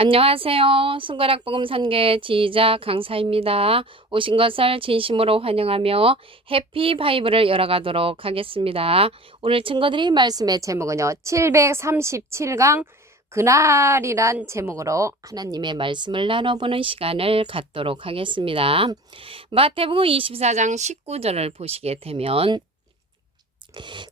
안녕하세요. 손가락 복음 산계 지휘자 강사입니다. 오신 것을 진심으로 환영하며 해피 바이블을 열어가도록 하겠습니다. 오늘 증거드린 말씀의 제목은요. 737강 그날이란 제목으로 하나님의 말씀을 나눠보는 시간을 갖도록 하겠습니다. 마태복음 24장 19절을 보시게 되면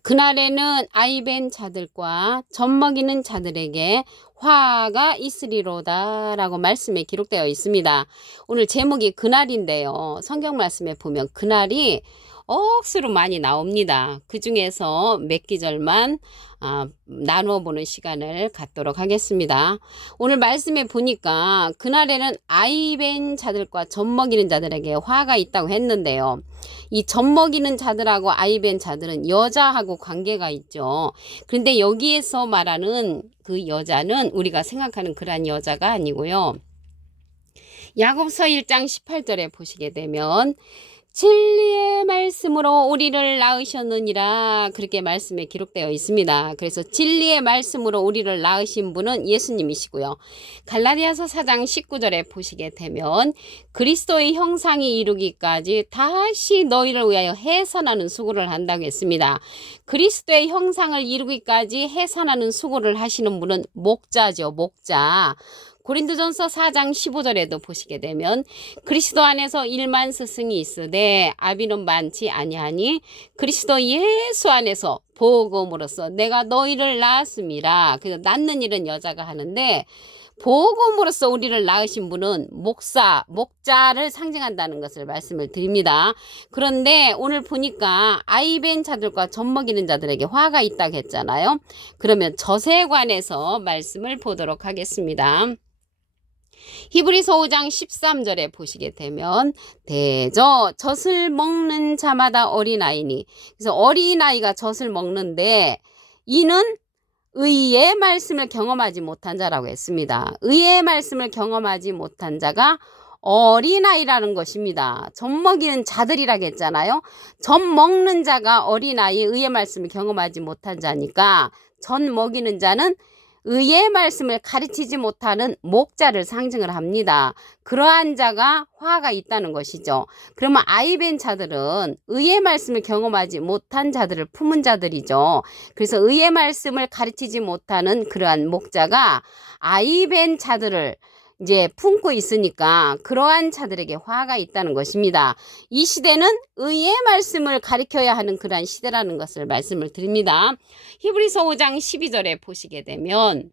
그날에는 아이벤 자들과 젖먹이는 자들에게 화가 있으리로다 라고 말씀에 기록되어 있습니다. 오늘 제목이 그날인데요. 성경 말씀에 보면 그날이 억수로 많이 나옵니다. 그 중에서 몇 기절만 나누어 보는 시간을 갖도록 하겠습니다. 오늘 말씀에 보니까 그날에는 아이벤 자들과 젖먹이는 자들에게 화가 있다고 했는데요. 이 젖먹이는 자들하고 아이벤 자들은 여자하고 관계가 있죠. 그런데 여기에서 말하는 그 여자는 우리가 생각하는 그런 여자가 아니고요. 야고보서 1장 18절에 보시게 되면 진리의 말씀으로 우리를 낳으셨느니라 그렇게 말씀에 기록되어 있습니다. 그래서 진리의 말씀으로 우리를 낳으신 분은 예수님이시고요. 갈라디아서 4장 19절에 보시게 되면 그리스도의 형상이 이루기까지 다시 너희를 위하여 해산하는 수고를 한다고 했습니다. 그리스도의 형상을 이루기까지 해산하는 수고를 하시는 분은 목자죠. 목자. 고린도전서 4장 15절에도 보시게 되면 그리스도 안에서 1만 스승이 있으되 아비는 많지 아니하니 그리스도 예수 안에서 복음으로써 내가 너희를 낳았음이라. 그래서 낳는 일은 여자가 하는데 복음으로써 우리를 낳으신 분은 목자를 상징한다는 것을 말씀을 드립니다. 그런데 오늘 보니까 아이벤 자들과 젖먹이는 자들에게 화가 있다고 했잖아요. 그러면 젖에 관해서 말씀을 보도록 하겠습니다. 히브리서 5장 13절에 보시게 되면 젖을 먹는 자마다 어린아이니, 그래서 어린아이가 젖을 먹는데 이는 의의 말씀을 경험하지 못한 자라고 했습니다. 의의 말씀을 경험하지 못한 자가 어린아이라는 것입니다. 젖 먹이는 자들이라고 했잖아요. 젖 먹는 자가 어린아이, 의의 말씀을 경험하지 못한 자니까 젖 먹이는 자는 의의 말씀을 가르치지 못하는 목자를 상징을 합니다. 그러한 자가 화가 있다는 것이죠. 그러면 아이벤 자들은 의의 말씀을 경험하지 못한 자들을 품은 자들이죠. 그래서 의의 말씀을 가르치지 못하는 그러한 목자가 아이벤 자들을 이제 품고 있으니까 그러한 자들에게 화가 있다는 것입니다. 이 시대는 의의 말씀을 가르쳐야 하는 그러한 시대라는 것을 말씀을 드립니다. 히브리서 5장 12절에 보시게 되면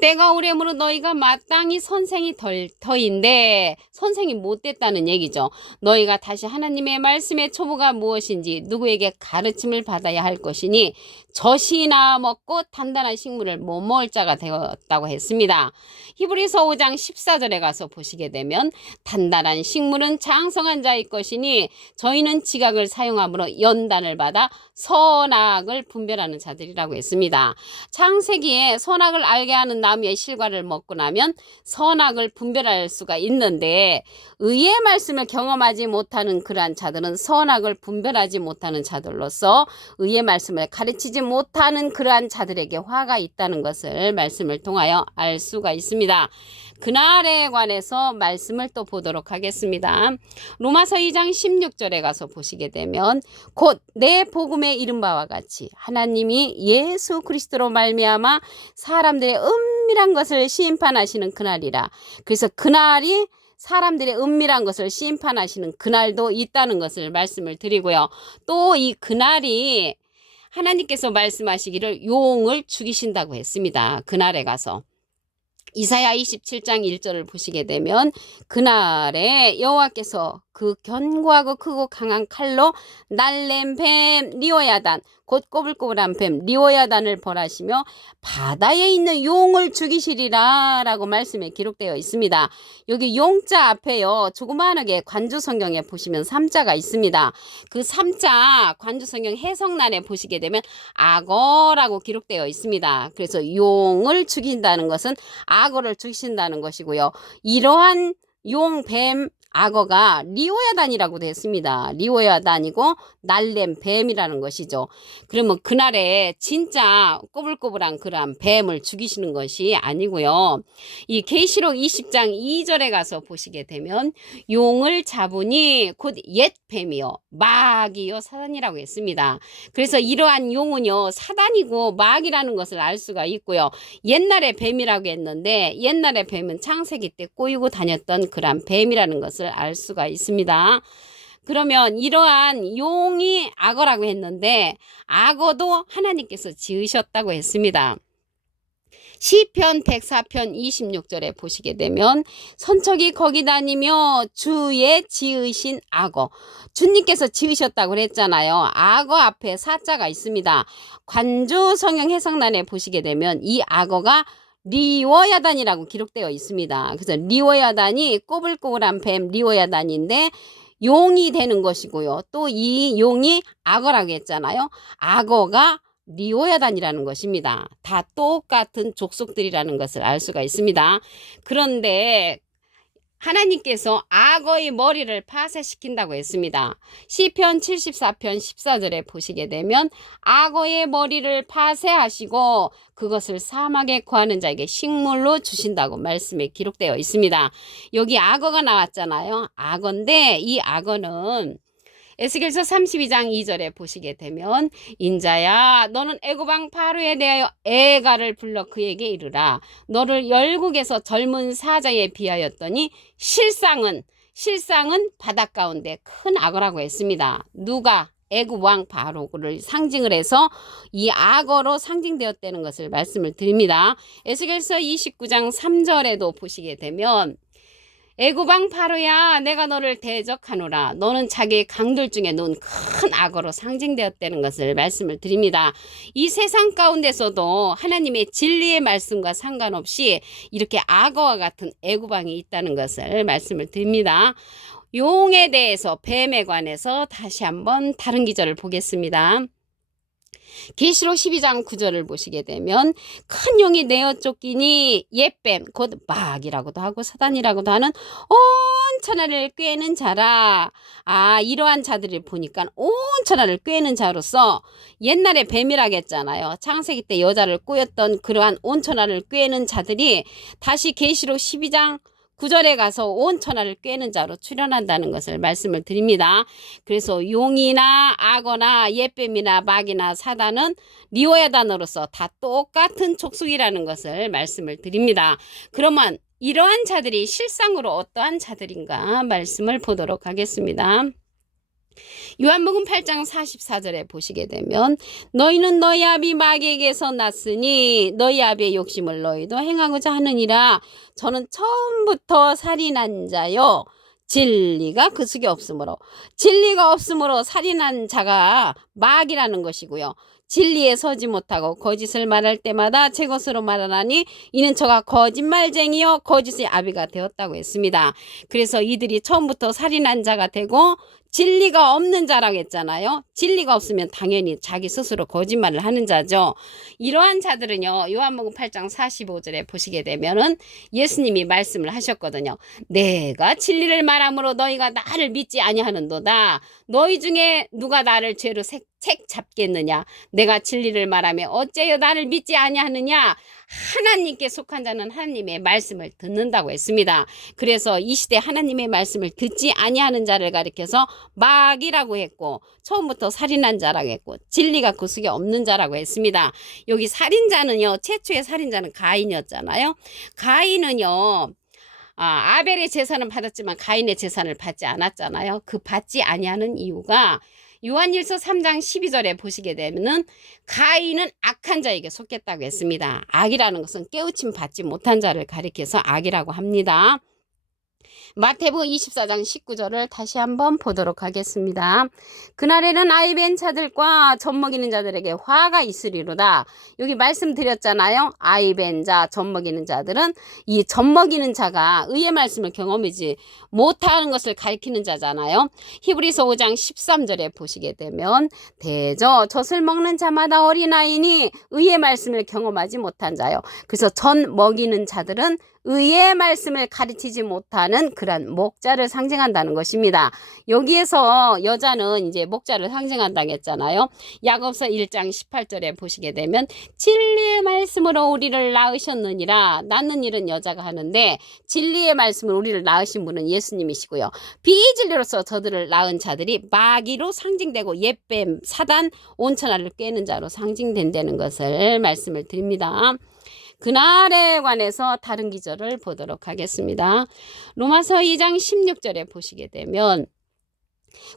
때가 오래므로 너희가 마땅히 선생이 터인데 선생이 못됐다는 얘기죠. 너희가 다시 하나님의 말씀의 초보가 무엇인지 누구에게 가르침을 받아야 할 것이니 젖이나 먹고 단단한 식물을 못 먹을 자가 되었다고 했습니다. 히브리서 5장 14절에 가서 보시게 되면 단단한 식물은 장성한 자의 것이니 저희는 지각을 사용함으로 연단을 받아 선악을 분별하는 자들이라고 했습니다. 창세기에 선악을 알게 하는 나무의 실과를 먹고 나면 선악을 분별할 수가 있는데 의의 말씀을 경험하지 못하는 그러한 자들은 선악을 분별하지 못하는 자들로서 의의 말씀을 가르치지 못하는 그러한 자들에게 화가 있다는 것을 말씀을 통하여 알 수가 있습니다. 그날에 관해서 말씀을 또 보도록 하겠습니다. 로마서 2장 16절에 가서 보시게 되면 곧 내 복음에 이른 바와 같이 하나님이 예수 그리스도로 말미암아 사람들의 은밀한 것을 심판하시는 그날이라. 그래서 그날이 사람들의 은밀한 것을 심판하시는 그날도 있다는 것을 말씀을 드리고요. 또 이 그날이 하나님께서 말씀하시기를 용을 죽이신다고 했습니다. 그날에 가서. 이사야 27장 1절을 보시게 되면 그날에 여호와께서 그 견고하고 크고 강한 칼로 날랜 뱀 리오야단 곧 꼬불꼬불한 뱀 리오야단을 벌하시며 바다에 있는 용을 죽이시리라 라고 말씀에 기록되어 있습니다. 여기 용자 앞에요 조그마하게 관주성경에 보시면 삼자가 있습니다. 그 삼자 관주성경 해석란에 보시게 되면 악어라고 기록되어 있습니다. 그래서 용을 죽인다는 것은 악어를 죽이신다는 것이고요. 이러한 용, 뱀, 악어가 리오야단이라고 됐습니다. 리오야단이고 날렘 뱀이라는 것이죠. 그러면 그날에 진짜 꼬불꼬불한 그런 뱀을 죽이시는 것이 아니고요. 이 계시록 20장 2절에 가서 보시게 되면 용을 잡으니 곧 옛 뱀이요 마귀요 사단이라고 했습니다. 그래서 이러한 용은요 사단이고 마귀라는 것을 알 수가 있고요. 옛날에 뱀이라고 했는데 옛날에 뱀은 창세기 때 꼬이고 다녔던 그런 뱀이라는 것을 알 수가 있습니다. 그러면 이러한 용이 악어라고 했는데 악어도 하나님께서 지으셨다고 했습니다. 시편 104편 26절에 보시게 되면 선척이 거기 다니며 주의 지으신 악어, 주님께서 지으셨다고 그랬잖아요. 악어 앞에 사자가 있습니다. 관주 성경 해석란에 보시게 되면 이 악어가 리워야단이라고 기록되어 있습니다. 그래서 리워야단이 꼬불꼬불한 뱀 리워야단인데 용이 되는 것이고요. 또 이 용이 악어라고 했잖아요. 악어가 리오야단이라는 것입니다. 다 똑같은 족속들이라는 것을 알 수가 있습니다. 그런데 하나님께서 악어의 머리를 파쇄시킨다고 했습니다. 시편 74편 14절에 보시게 되면 악어의 머리를 파쇄하시고 그것을 사막에 거하는 자에게 식물로 주신다고 말씀에 기록되어 있습니다. 여기 악어가 나왔잖아요. 악어인데 이 악어는 에스겔서 32장 2절에 보시게 되면 인자야 너는 애굽 왕 바로에 대하여 애가를 불러 그에게 이르라 너를 열국에서 젊은 사자에 비하였더니 실상은 바닷 가운데 큰 악어라고 했습니다. 누가? 애굽 왕 바로를 상징을 해서 이 악어로 상징되었다는 것을 말씀을 드립니다. 에스겔서 29장 3절에도 보시게 되면 애굽 왕 바로야 내가 너를 대적하노라 너는 자기의 강들 중에 놓은 큰 악어로 상징되었다는 것을 말씀을 드립니다. 이 세상 가운데서도 하나님의 진리의 말씀과 상관없이 이렇게 악어와 같은 애굽 왕이 있다는 것을 말씀을 드립니다. 용에 대해서 뱀에 관해서 다시 한번 다른 기절을 보겠습니다. 계시록 12장 9절을 보시게 되면 큰 용이 내어 쫓기니 옛뱀 곧 마귀라고도 하고 사단이라고도 하는 온 천하를 꿰는 자라. 이러한 자들을 보니까 온 천하를 꿰는 자로서 옛날에 뱀이라고 했잖아요. 창세기 때 여자를 꼬였던 그러한 온 천하를 꿰는 자들이 다시 계시록 12장 9절에 가서 온 천하를 꿰는 자로 출현한다는 것을 말씀을 드립니다. 그래서 용이나 악어나 옛뱀이나 마귀나 사단은 리오야단으로서 다 똑같은 족속이라는 것을 말씀을 드립니다. 그러면 이러한 자들이 실상으로 어떠한 자들인가 말씀을 보도록 하겠습니다. 요한복음 8장 44절에 보시게 되면 너희는 너희 아비 마귀에게서 났으니 너희 아비의 욕심을 너희도 행하고자 하느니라. 저는 처음부터 살인한 자요 진리가 그 속에 없으므로 진리가 없으므로 살인한 자가 마귀라는 것이고요. 진리에 서지 못하고 거짓을 말할 때마다 제 것으로 말하나니 이는 저가 거짓말쟁이요 거짓의 아비가 되었다고 했습니다. 그래서 이들이 처음부터 살인한 자가 되고 진리가 없는 자라고 했잖아요. 진리가 없으면 당연히 자기 스스로 거짓말을 하는 자죠. 이러한 자들은요. 요한복음 8장 45절에 보시게 되면은 예수님이 말씀을 하셨거든요. 내가 진리를 말함으로 너희가 나를 믿지 아니하는도다. 너희 중에 누가 나를 죄로 책 잡겠느냐. 내가 진리를 말하며 어째여 나를 믿지 아니하느냐. 하나님께 속한 자는 하나님의 말씀을 듣는다고 했습니다. 그래서 이 시대 하나님의 말씀을 듣지 아니하는 자를 가리켜서 마귀라고 했고 처음부터 살인한 자라고 했고 진리가 그 속에 없는 자라고 했습니다. 여기 살인자는요. 최초의 살인자는 가인이었잖아요. 가인은요. 아벨의 제사는 받았지만 가인의 제사를 받지 않았잖아요. 그 받지 아니하는 이유가 요한일서 3장 12절에 보시게 되면은 가인은 악한 자에게 속했다고 했습니다. 악이라는 것은 깨우침 받지 못한 자를 가리켜서 악이라고 합니다. 마태복음 24장 19절을 다시 한번 보도록 하겠습니다. 그날에는 아이벤 자들과 젖먹이는 자들에게 화가 있으리로다. 여기 말씀드렸잖아요. 아이벤 자, 젖먹이는 자들은 이 젖먹이는 자가 의의 말씀을 경험하지 못하는 것을 가리키는 자잖아요. 히브리서 5장 13절에 보시게 되면 대저 젖을 먹는 자마다 어린아이니 의의 말씀을 경험하지 못한 자요. 그래서 젖 먹이는 자들은 의의 말씀을 가르치지 못하는 그런 목자를 상징한다는 것입니다. 여기에서 여자는 이제 목자를 상징한다고 했잖아요. 야고보서 1장 18절에 보시게 되면 진리의 말씀으로 우리를 낳으셨느니라. 낳는 일은 여자가 하는데 진리의 말씀으로 우리를 낳으신 분은 예수님이시고요. 비진리로서 저들을 낳은 자들이 마귀로 상징되고 옛뱀, 사단, 온천하를 꿰는 자로 상징된다는 것을 말씀을 드립니다. 그날에 관해서 다른 기절을 보도록 하겠습니다. 로마서 2장 16절에 보시게 되면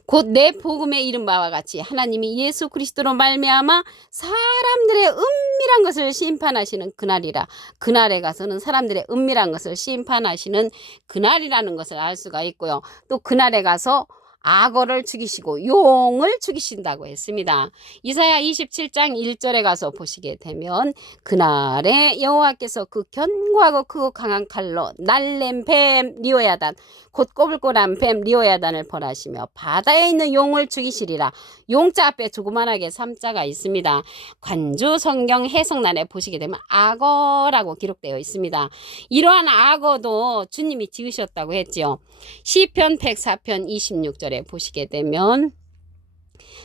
곧 내 복음에 이른 바와 같이 하나님이 예수 그리스도로 말미암아 사람들의 은밀한 것을 심판하시는 그날이라. 그날에 가서는 사람들의 은밀한 것을 심판하시는 그날이라는 것을 알 수가 있고요. 또 그날에 가서 악어를 죽이시고 용을 죽이신다고 했습니다. 이사야 27장 1절에 가서 보시게 되면 그날에 여호와께서 그 견고하고 크고 강한 칼로 날랜 뱀 리오야단 곧 꼬불꼬란 뱀 리오야단을 벌하시며 바다에 있는 용을 죽이시리라. 용자 앞에 조그만하게 삼자가 있습니다. 관주 성경 해석란에 보시게 되면 악어라고 기록되어 있습니다. 이러한 악어도 주님이 지으셨다고 했지요. 시편 104편 26절에 보시게 되면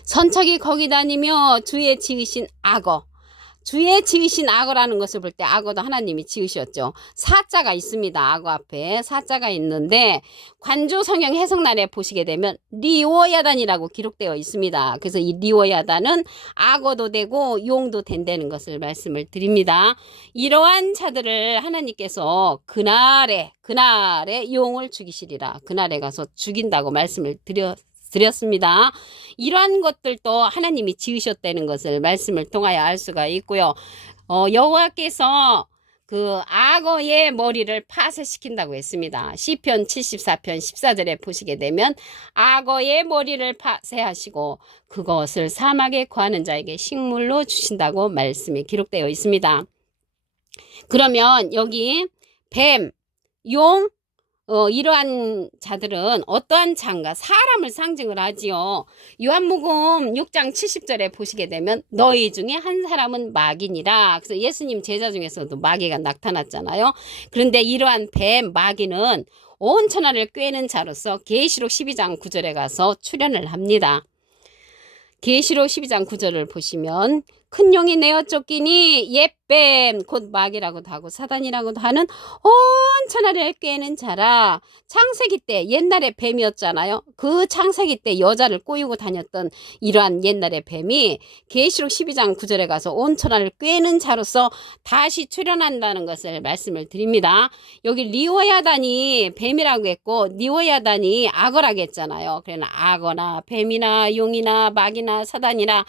선척이 거기 다니며 주의 지으신 악어, 주의 지으신 악어라는 것을 볼 때 악어도 하나님이 지으셨죠. 사자가 있습니다. 악어 앞에 사자가 있는데 관주 성경 해석란에 보시게 되면 리오야단이라고 기록되어 있습니다. 그래서 이 리오야단은 악어도 되고 용도 된다는 것을 말씀을 드립니다. 이러한 자들을 하나님께서 그날에 용을 죽이시리라. 그날에 가서 죽인다고 말씀을 드렸습니다. 이러한 것들도 하나님이 지으셨다는 것을 말씀을 통하여 알 수가 있고요. 여호와께서 그 악어의 머리를 파쇄시킨다고 했습니다. 시편 74편 14절에 보시게 되면 악어의 머리를 파쇄하시고 그것을 사막에 거하는 자에게 식물로 주신다고 말씀이 기록되어 있습니다. 그러면 여기 뱀, 용, 이러한 자들은 어떠한 자인가? 사람을 상징을 하지요. 요한복음 6장 70절에 보시게 되면 너희 중에 한 사람은 마귀니라. 그래서 예수님 제자 중에서도 마귀가 나타났잖아요. 그런데 이러한 뱀, 마귀는 온 천하를 꿰는 자로서 계시록 12장 9절에 가서 출현을 합니다. 계시록 12장 9절을 보시면 큰 용이 내어 쫓기니 옛뱀 곧 마귀라고도 하고 사단이라고도 하는 온 천하를 꿰는 자라. 창세기 때 옛날에 뱀이었잖아요. 그 창세기 때 여자를 꼬이고 다녔던 이러한 옛날의 뱀이 계시록 12장 9절에 가서 온 천하를 꿰는 자로서 다시 출현한다는 것을 말씀을 드립니다. 여기 리오야단이 뱀이라고 했고 리오야단이 악어라고 했잖아요. 그러나 악어나 뱀이나 용이나 마귀나 사단이나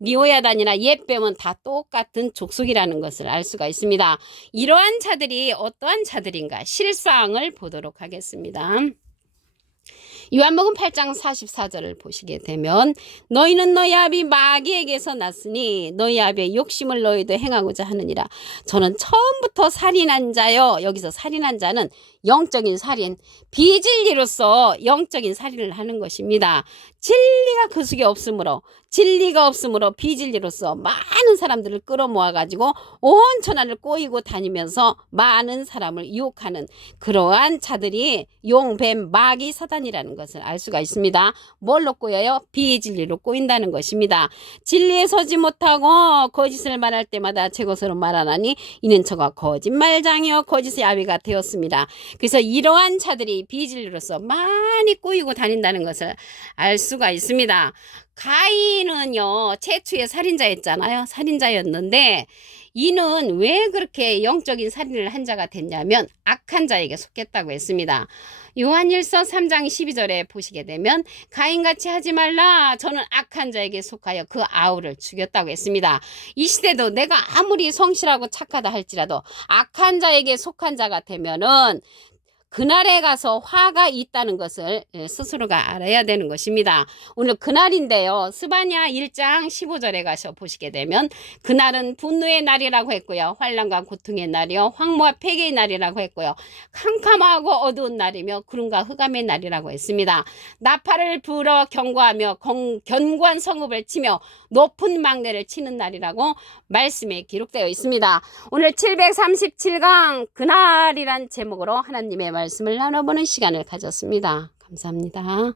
리오야단이나 옛뱀은 다 똑같은 족속이라는 것을 알 수가 있습니다. 이러한 자들이 어떠한 자들인가 실상을 보도록 하겠습니다. 요한복음 8장 44절을 보시게 되면 너희는 너희 아비 마귀에게서 났으니 너희 아비의 욕심을 너희도 행하고자 하느니라. 저는 처음부터 살인한 자요. 여기서 살인한 자는 영적인 살인, 비진리로서 영적인 살인을 하는 것입니다. 진리가 그 속에 없으므로 진리가 없으므로 비진리로서 많은 사람들을 끌어모아가지고 온 천하를 꼬이고 다니면서 많은 사람을 유혹하는 그러한 자들이 용, 뱀, 마귀, 사단이라는 것을 알 수가 있습니다. 뭘로 꼬여요? 비진리로 꼬인다는 것입니다. 진리에 서지 못하고 거짓을 말할 때마다 제 것으로 말하나니 이는 저가 거짓말장이요 거짓의 아비가 되었습니다. 그래서 이러한 자들이 비진리로서 많이 꼬이고 다닌다는 것을 알 수가 있습니다. 가인은요 최초의 살인자였잖아요. 살인자였는데 이는 왜 그렇게 영적인 살인을 한 자가 됐냐면 악한 자에게 속했다고 했습니다. 요한일서 3장 12절에 보시게 되면 가인같이 하지 말라 저는 악한 자에게 속하여 그 아우를 죽였다고 했습니다. 이 시대도 내가 아무리 성실하고 착하다 할지라도 악한 자에게 속한 자가 되면은 그날에 가서 화가 있다는 것을 스스로가 알아야 되는 것입니다. 오늘 그날인데요. 스바냐 1장 15절에 가서 보시게 되면 그날은 분노의 날이라고 했고요. 환난과 고통의 날이요. 황무와 폐기의 날이라고 했고요. 캄캄하고 어두운 날이며 구름과 흑암의 날이라고 했습니다. 나팔을 불어 경고하며 견고한 성읍을 치며 높은 망대를 치는 날이라고 말씀에 기록되어 있습니다. 오늘 737강 그날이란 제목으로 하나님의 말씀을 나눠보는 시간을 가졌습니다. 감사합니다.